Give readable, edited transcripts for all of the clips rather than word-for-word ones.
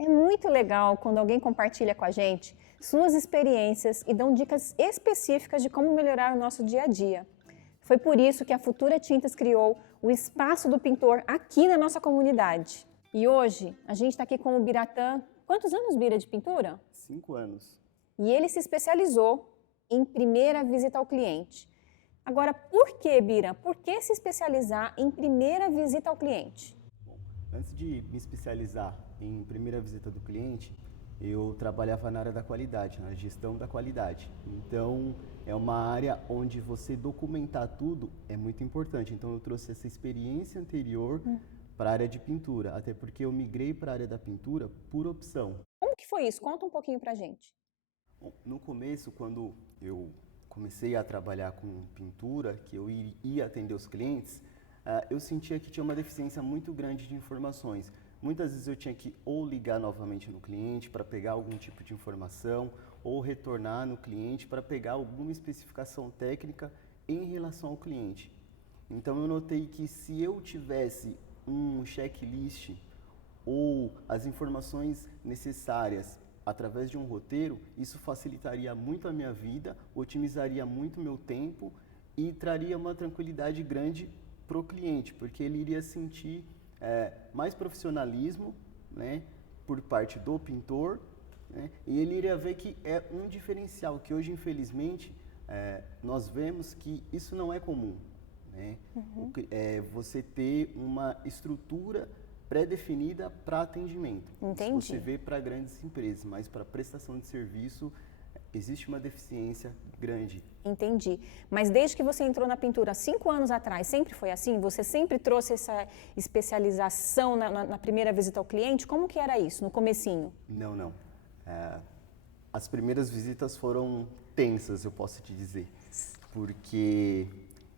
É muito legal quando alguém compartilha com a gente suas experiências e dão dicas específicas de como melhorar o nosso dia a dia. Foi por isso que a Futura Tintas criou o Espaço do Pintor aqui na nossa comunidade. E hoje a gente está aqui com o Biratã. Quantos anos, Bira, de pintura? 5 anos. E ele se especializou em primeira visita ao cliente. Agora, por que, Bira? Por que se especializar em primeira visita ao cliente? Bom, antes de me especializar em primeira visita do cliente, eu trabalhava na área da qualidade, na gestão da qualidade. Então, é uma área onde você documentar tudo é muito importante. Então, eu trouxe essa experiência anterior para a área de pintura, até porque eu migrei para a área da pintura por opção. Como que foi isso? Conta um pouquinho pra gente. Bom, no começo, quando eu comecei a trabalhar com pintura, que eu ia atender os clientes, eu sentia que tinha uma deficiência muito grande de informações. Muitas vezes eu tinha que ou ligar novamente no cliente para pegar algum tipo de informação, ou retornar no cliente para pegar alguma especificação técnica em relação ao cliente. Então eu notei que se eu tivesse um checklist ou as informações necessárias através de um roteiro, isso facilitaria muito a minha vida, otimizaria muito o meu tempo e traria uma tranquilidade grande para o cliente, porque ele iria sentir mais profissionalismo, né, por parte do pintor, né, e ele iria ver que é um diferencial, que hoje, infelizmente, nós vemos que isso não é comum. Né? Você ter uma estrutura pré-definida para atendimento. Entendi. Isso você vê para grandes empresas, mas para prestação de serviço existe uma deficiência grande. Entendi. Mas desde que você entrou na pintura 5 anos atrás, sempre foi assim? Você sempre trouxe essa especialização na primeira visita ao cliente? Como que era isso, no comecinho? Não. As primeiras visitas foram tensas, eu posso te dizer, porque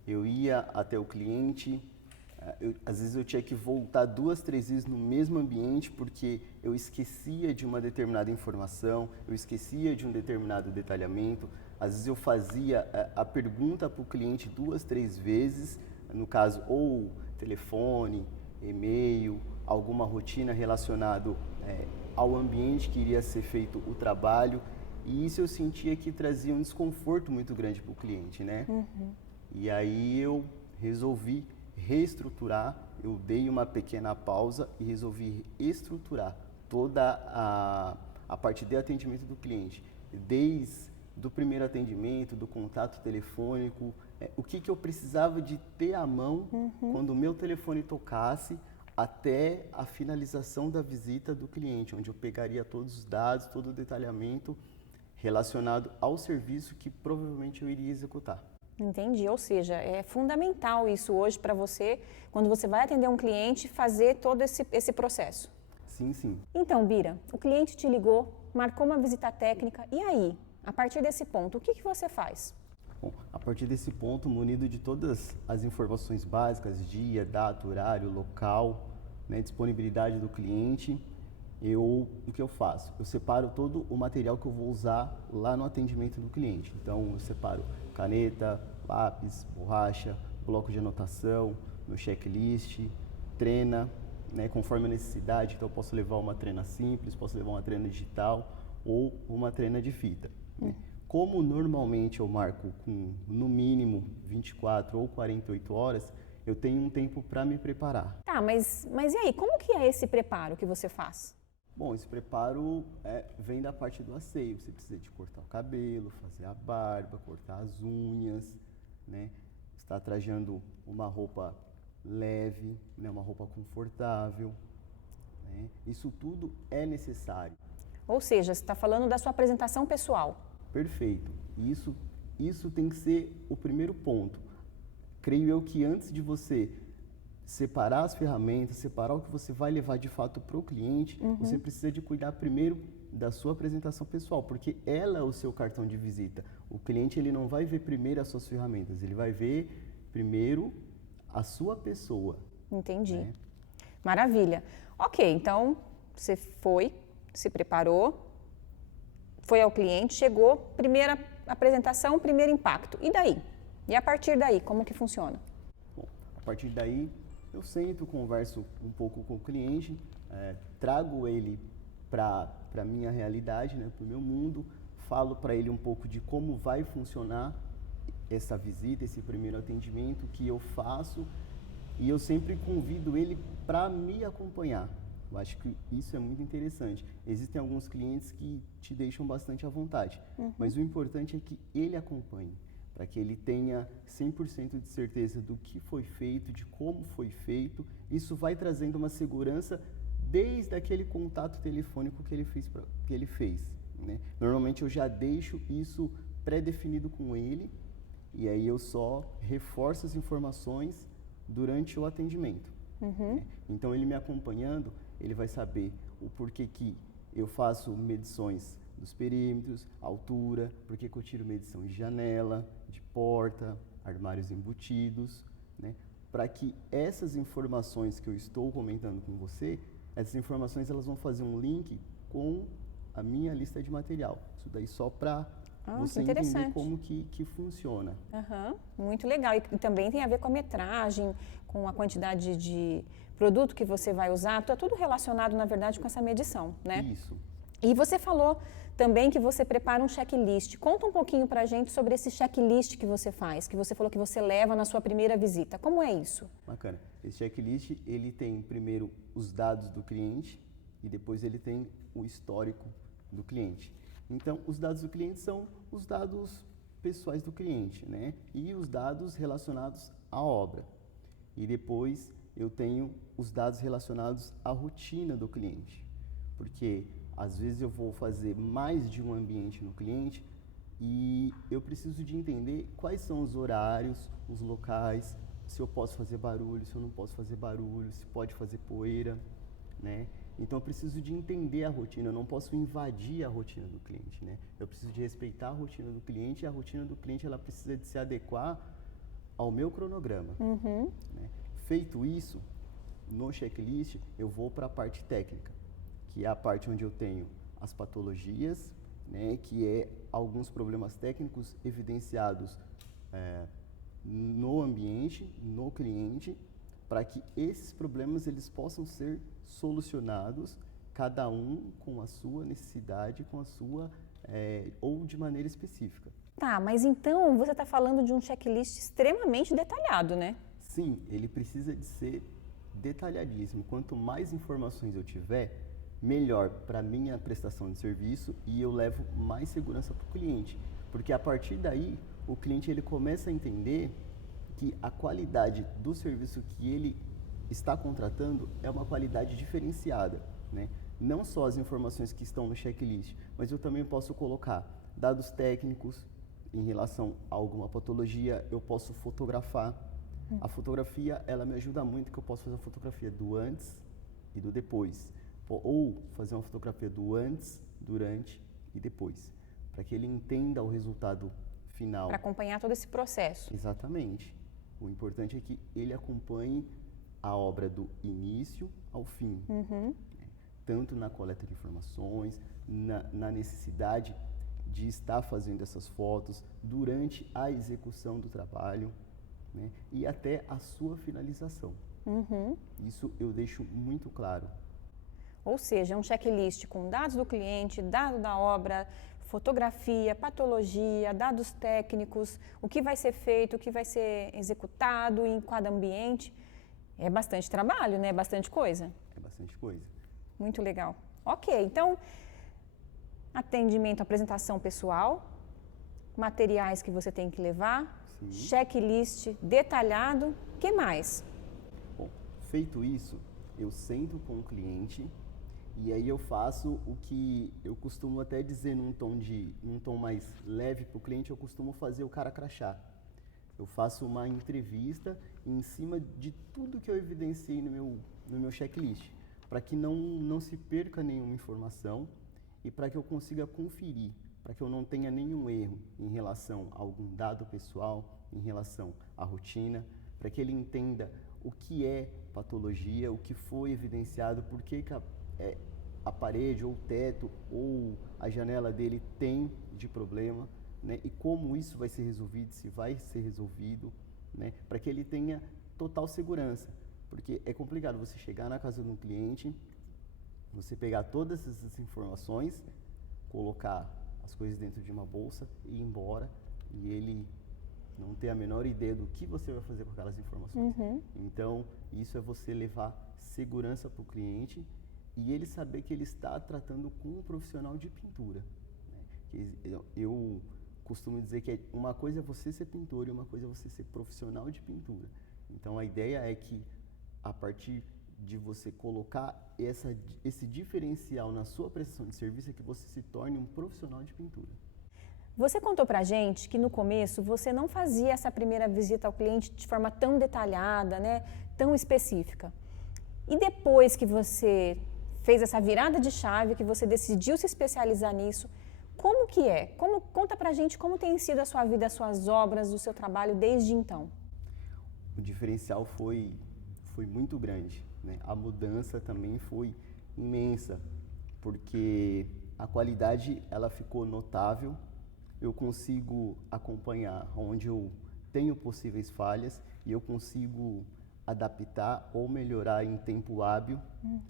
eu ia até o cliente, às vezes eu tinha que voltar 2, 3 vezes no mesmo ambiente porque eu esquecia de uma determinada informação, eu esquecia de um determinado detalhamento. Às vezes eu fazia a pergunta para o cliente 2, 3 vezes, no caso, ou telefone, e-mail, alguma rotina relacionada ao ambiente que iria ser feito o trabalho. E isso eu sentia que trazia um desconforto muito grande para o cliente, né? E aí eu resolvi reestruturar, eu dei uma pequena pausa e resolvi estruturar toda a parte de atendimento do cliente, desde do primeiro atendimento, do contato telefônico, o que eu precisava de ter à mão quando o meu telefone tocasse, até a finalização da visita do cliente, onde eu pegaria todos os dados, todo o detalhamento relacionado ao serviço que provavelmente eu iria executar. Entendi, ou seja, é fundamental isso hoje para você, quando você vai atender um cliente, fazer todo esse processo. Sim. Então, Bira, o cliente te ligou, marcou uma visita técnica, e aí? A partir desse ponto, o que você faz? Bom, a partir desse ponto, munido de todas as informações básicas, dia, data, horário, local, né, disponibilidade do cliente, o que eu faço? Eu separo todo o material que eu vou usar lá no atendimento do cliente. Então, eu separo caneta, lápis, borracha, bloco de anotação, meu checklist, trena, né, conforme a necessidade. Então, eu posso levar uma trena simples, posso levar uma trena digital ou uma trena de fita. Como normalmente eu marco com no mínimo 24 ou 48 horas, eu tenho um tempo para me preparar. Tá, mas e aí, como que é esse preparo que você faz? Bom, esse preparo vem da parte do asseio. Você precisa de cortar o cabelo, fazer a barba, cortar as unhas, né? Está trajando uma roupa leve, né? Uma roupa confortável, né? Isso tudo é necessário. Ou seja, você está falando da sua apresentação pessoal. Perfeito. Isso tem que ser o primeiro ponto. Creio eu que antes de você separar as ferramentas, separar o que você vai levar de fato para o cliente, você precisa de cuidar primeiro da sua apresentação pessoal, porque ela é o seu cartão de visita. O cliente ele não vai ver primeiro as suas ferramentas, ele vai ver primeiro a sua pessoa. Entendi. Né? Maravilha. Ok, então você foi, se preparou, foi ao cliente, chegou, primeira apresentação, primeiro impacto. E daí? E a partir daí, como que funciona? Bom, a partir daí, eu sento, converso um pouco com o cliente, trago ele para a minha realidade, né, para o meu mundo, falo para ele um pouco de como vai funcionar essa visita, esse primeiro atendimento que eu faço, e eu sempre convido ele para me acompanhar. Eu acho que isso é muito interessante. Existem alguns clientes que te deixam bastante à vontade, mas o importante é que ele acompanhe, para que ele tenha 100% de certeza do que foi feito, de como foi feito. Isso vai trazendo uma segurança desde aquele contato telefônico que ele fez, né? Normalmente eu já deixo isso pré-definido com ele, e aí eu só reforço as informações durante o atendimento. Né? Então ele me acompanhando, ele vai saber o porquê que eu faço medições dos perímetros, altura, porquê que eu tiro medição de janela, de porta, armários embutidos, né? Para que essas informações que eu estou comentando com você, essas informações elas vão fazer um link com a minha lista de material. Isso daí só para você entender como que funciona. Muito legal. E também tem a ver com a metragem, com a quantidade de produto que você vai usar. Está tudo relacionado, na verdade, com essa medição, né? Isso. E você falou também que você prepara um checklist. Conta um pouquinho para a gente sobre esse checklist que você faz, que você falou que você leva na sua primeira visita. Como é isso? Bacana. Esse checklist, ele tem primeiro os dados do cliente e depois ele tem o histórico do cliente. Então, os dados do cliente são os dados pessoais do cliente, né? E os dados relacionados à obra. E depois eu tenho os dados relacionados à rotina do cliente. Porque às vezes eu vou fazer mais de um ambiente no cliente e eu preciso de entender quais são os horários, os locais, se eu posso fazer barulho, se eu não posso fazer barulho, se pode fazer poeira, né? Então eu preciso de entender a rotina, eu não posso invadir a rotina do cliente, né? Eu preciso de respeitar a rotina do cliente, e a rotina do cliente ela precisa de se adequar ao meu cronograma. Né? Feito isso, no checklist eu vou para a parte técnica, que é a parte onde eu tenho as patologias, né, que é alguns problemas técnicos evidenciados no ambiente, no cliente, para que esses problemas eles possam ser solucionados, cada um com a sua necessidade, com a sua ou de maneira específica. Tá, mas então você está falando de um checklist extremamente detalhado, né? Sim, ele precisa de ser detalhadíssimo. Quanto mais informações eu tiver, melhor para a minha prestação de serviço e eu levo mais segurança para o cliente. Porque a partir daí, o cliente ele começa a entender que a qualidade do serviço que ele está contratando é uma qualidade diferenciada, né? Não só as informações que estão no checklist, mas eu também posso colocar dados técnicos em relação a alguma patologia, eu posso fotografar. A fotografia, ela me ajuda muito, que eu posso fazer uma fotografia do antes e do depois. Ou fazer uma fotografia do antes, durante e depois, para que ele entenda o resultado final. Para acompanhar todo esse processo. Exatamente. O importante é que ele acompanhe a obra do início ao fim. Né? Tanto na coleta de informações, na necessidade de estar fazendo essas fotos, durante a execução do trabalho, né? E até a sua finalização. Isso eu deixo muito claro. Ou seja, um checklist com dados do cliente, dado da obra, fotografia, patologia, dados técnicos, o que vai ser feito, o que vai ser executado em cada ambiente. É bastante trabalho, né? É bastante coisa. É bastante coisa. Muito legal. Ok, então, atendimento, apresentação pessoal, materiais que você tem que levar, Sim. Checklist detalhado, o que mais? Bom, feito isso, eu sento com o cliente e aí eu faço o que eu costumo até dizer num tom mais leve para o cliente, eu costumo fazer o cara crachá. Eu faço uma entrevista em cima de tudo que eu evidenciei no meu checklist, para que não se perca nenhuma informação e para que eu consiga conferir, para que eu não tenha nenhum erro em relação a algum dado pessoal, em relação à rotina, para que ele entenda o que é patologia, o que foi evidenciado, por que a parede ou o teto ou a janela dele tem de problema, né? E como isso vai ser resolvido, se vai ser resolvido, né? Para que ele tenha total segurança, porque é complicado você chegar na casa de um cliente Você pegar todas essas informações, colocar as coisas dentro de uma bolsa e ir embora, e ele não ter a menor ideia do que você vai fazer com aquelas informações. Então, isso é você levar segurança para o cliente e ele saber que ele está tratando com um profissional de pintura. Né? Eu costumo dizer que uma coisa é você ser pintor e uma coisa é você ser profissional de pintura. Então, a ideia é que, a partir de você colocar esse diferencial na sua prestação de serviço, é que você se torne um profissional de pintura. Você contou pra gente que no começo você não fazia essa primeira visita ao cliente de forma tão detalhada, né, tão específica. E depois que você fez essa virada de chave, que você decidiu se especializar nisso, como que é? Conta pra gente como tem sido a sua vida, as suas obras, o seu trabalho desde então. O diferencial foi muito grande, né? A mudança também foi imensa, porque a qualidade ela ficou notável. Eu consigo acompanhar onde eu tenho possíveis falhas e eu consigo adaptar ou melhorar em tempo hábil,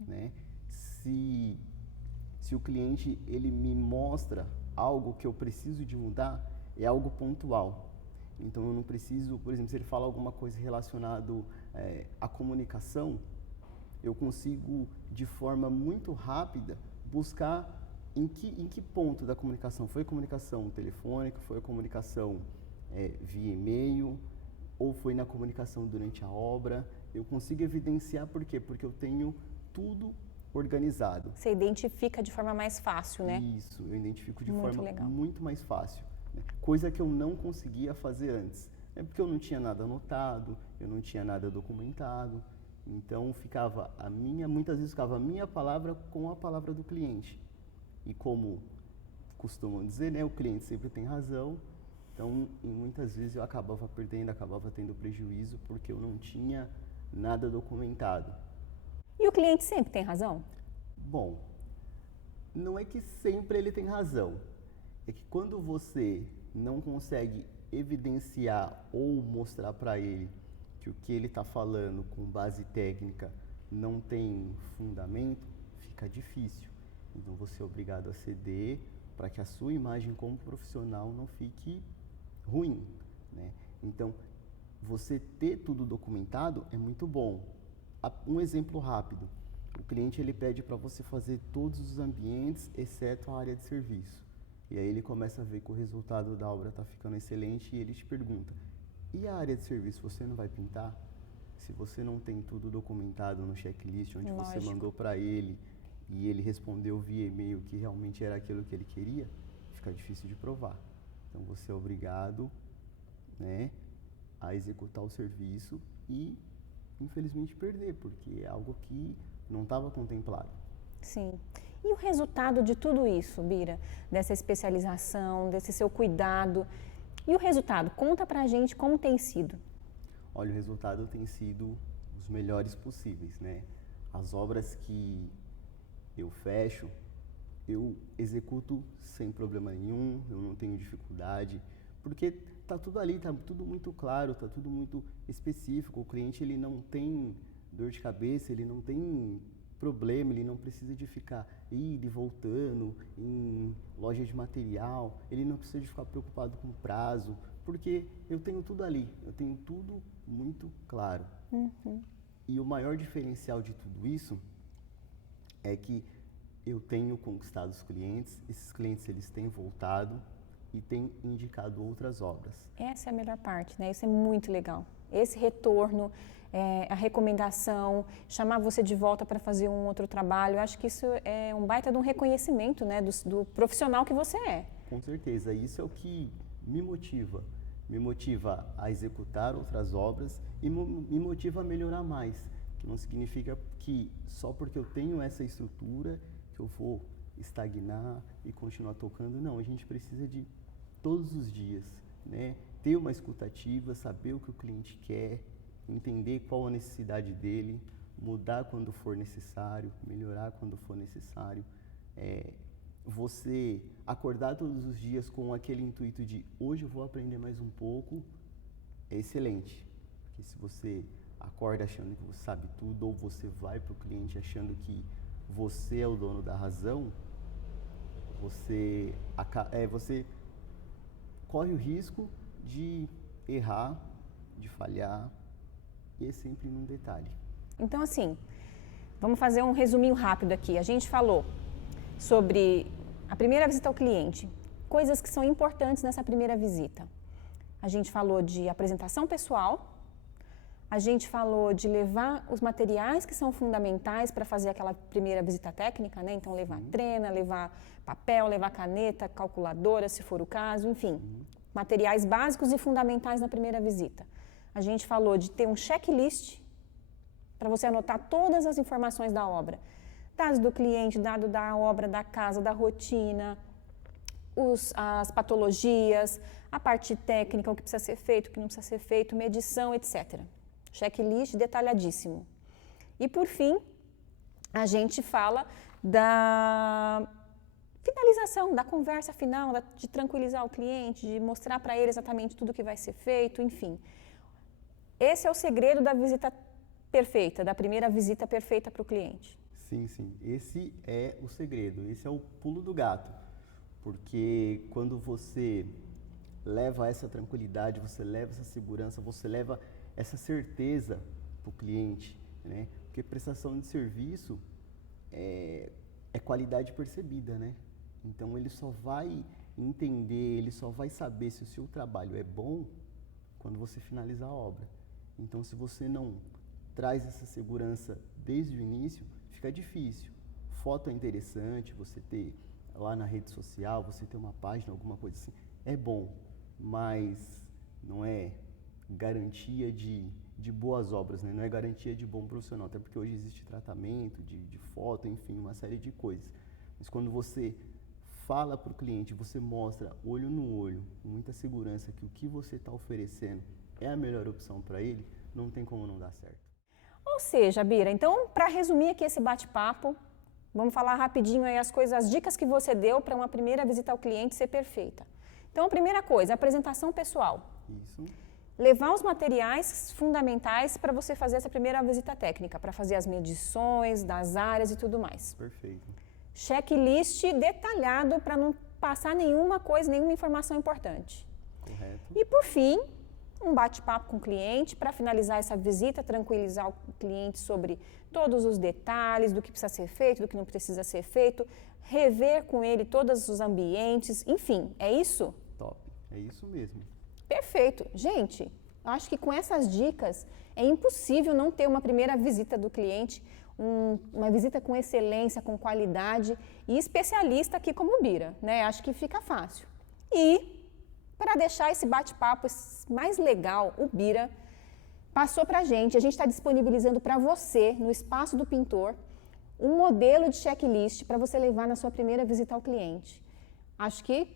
né? Se o cliente ele me mostra algo que eu preciso de mudar, é algo pontual. Então eu não preciso, por exemplo, se ele fala alguma coisa relacionada à comunicação, eu consigo de forma muito rápida buscar em que ponto da comunicação. Foi a comunicação telefônica, foi a comunicação via e-mail, ou foi na comunicação durante a obra. Eu consigo evidenciar por quê? Porque eu tenho tudo organizado. Você identifica de forma mais fácil, né? Isso, eu identifico de Muito forma legal. muito mais fácil. Né? Coisa que eu não conseguia fazer antes. É porque eu não tinha nada anotado, eu não tinha nada documentado. Então muitas vezes ficava a minha palavra com a palavra do cliente. E como costumam dizer, né, o cliente sempre tem razão. Então, muitas vezes eu acabava perdendo, acabava tendo prejuízo porque eu não tinha nada documentado. E o cliente sempre tem razão? Bom, não é que sempre ele tem razão. É que quando você não consegue evidenciar ou mostrar para ele que o que ele está falando com base técnica não tem fundamento, fica difícil. Então você é obrigado a ceder para que a sua imagem como profissional não fique ruim, né? Então, você ter tudo documentado é muito bom. Um exemplo rápido. O cliente ele pede para você fazer todos os ambientes, exceto a área de serviço. E aí ele começa a ver que o resultado da obra está ficando excelente e ele te pergunta: e a área de serviço, você não vai pintar? Se você não tem tudo documentado no checklist, onde você mandou para ele e ele respondeu via e-mail que realmente era aquilo que ele queria, fica difícil de provar. Então você é obrigado, né, a executar o serviço e, infelizmente, perder, porque é algo que não estava contemplado. Sim. E o resultado de tudo isso, Bira? Dessa especialização, desse seu cuidado. E o resultado? Conta pra gente como tem sido. Olha, o resultado tem sido os melhores possíveis, né? As obras que eu fecho, eu executo sem problema nenhum, eu não tenho dificuldade, porque tá tudo ali, tá tudo muito claro, tá tudo muito específico. O cliente ele não tem dor de cabeça, ele não tem problema, ele não precisa de ficar indo e voltando em loja de material, ele não precisa de ficar preocupado com prazo, porque eu tenho tudo ali, eu tenho tudo muito claro. E o maior diferencial de tudo isso é que eu tenho conquistado os clientes, esses clientes eles têm voltado e têm indicado outras obras. Essa é a melhor parte, né? Isso é muito legal. Esse retorno, a recomendação, chamar você de volta para fazer um outro trabalho, eu acho que isso é um baita de um reconhecimento, né, do profissional que você é. Com certeza, isso é o que me motiva a executar outras obras e me motiva a melhorar mais, que não significa que só porque eu tenho essa estrutura que eu vou estagnar e continuar tocando. Não, a gente precisa de todos os dias, né, ter uma escutativa, saber o que o cliente quer, entender qual a necessidade dele, mudar quando for necessário, melhorar quando for necessário. Você acordar todos os dias com aquele intuito de hoje eu vou aprender mais um pouco, é excelente. Porque se você acorda achando que você sabe tudo, ou você vai para o cliente achando que você é o dono da razão, você corre o risco de errar, de falhar, e é sempre num detalhe. Então, assim, vamos fazer um resuminho rápido aqui. A gente falou sobre a primeira visita ao cliente, coisas que são importantes nessa primeira visita. A gente falou de apresentação pessoal, a gente falou de levar os materiais que são fundamentais para fazer aquela primeira visita técnica, né? Então, levar trena, levar papel, levar caneta, calculadora, se for o caso, enfim, materiais básicos e fundamentais na primeira visita. A gente falou de ter um checklist para você anotar todas as informações da obra. Dados do cliente, dado da obra, da casa, da rotina, as patologias, a parte técnica, o que precisa ser feito, o que não precisa ser feito, medição, etc. Checklist detalhadíssimo. E, por fim, a gente fala da finalização, da conversa final, de tranquilizar o cliente, de mostrar para ele exatamente tudo o que vai ser feito, enfim. Esse é o segredo da visita perfeita, da primeira visita perfeita para o cliente. Sim, sim. Esse é o segredo, esse é o pulo do gato. Porque quando você leva essa tranquilidade, você leva essa segurança, você leva essa certeza para o cliente, né? Porque prestação de serviço é qualidade percebida, né? Então ele só vai entender, ele só vai saber se o seu trabalho é bom quando você finalizar a obra. Então, se você não traz essa segurança desde o início, fica difícil. Foto é interessante, você ter lá na rede social, você ter uma página, alguma coisa assim, é bom, mas não é garantia de boas obras, né? Não é garantia de bom profissional, até porque hoje existe tratamento de foto, enfim, uma série de coisas. Mas quando você fala para o cliente, você mostra olho no olho, com muita segurança, que o que você está oferecendo é a melhor opção para ele, não tem como não dar certo. Ou seja, Bira, então, para resumir aqui esse bate-papo, vamos falar rapidinho aí as dicas que você deu para uma primeira visita ao cliente ser perfeita. Então, a primeira coisa, apresentação pessoal. Isso. Levar os materiais fundamentais para você fazer essa primeira visita técnica, para fazer as medições das áreas e tudo mais. Perfeito. Checklist detalhado para não passar nenhuma coisa, nenhuma informação importante. Correto. E, por fim, um bate-papo com o cliente para finalizar essa visita, tranquilizar o cliente sobre todos os detalhes do que precisa ser feito, do que não precisa ser feito, rever com ele todos os ambientes, enfim, é isso? Top, é isso mesmo. Perfeito. Gente, acho que com essas dicas é impossível não ter uma primeira visita do cliente, uma visita com excelência, com qualidade e especialista aqui como o Bira, né? Acho que fica fácil. E para deixar esse bate-papo mais legal, o Bira passou para a gente está disponibilizando para você, no Espaço do Pintor, um modelo de checklist para você levar na sua primeira visita ao cliente. Acho que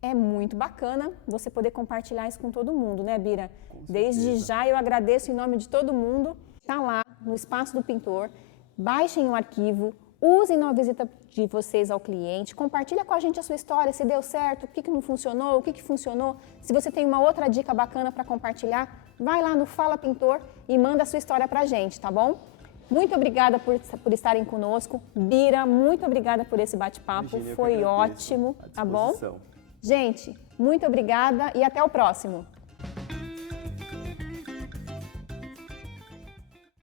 é muito bacana você poder compartilhar isso com todo mundo, né, Bira? Desde já eu agradeço em nome de todo mundo. Está lá no Espaço do Pintor, baixem o arquivo, usem na visita de vocês ao cliente, compartilha com a gente a sua história, se deu certo, o que não funcionou, o que funcionou. Se você tem uma outra dica bacana para compartilhar, vai lá no Fala Pintor e manda a sua história para a gente, tá bom? Muito obrigada por estarem conosco. Bira, muito obrigada por esse bate-papo, foi ótimo, tá bom? Gente, muito obrigada e até o próximo.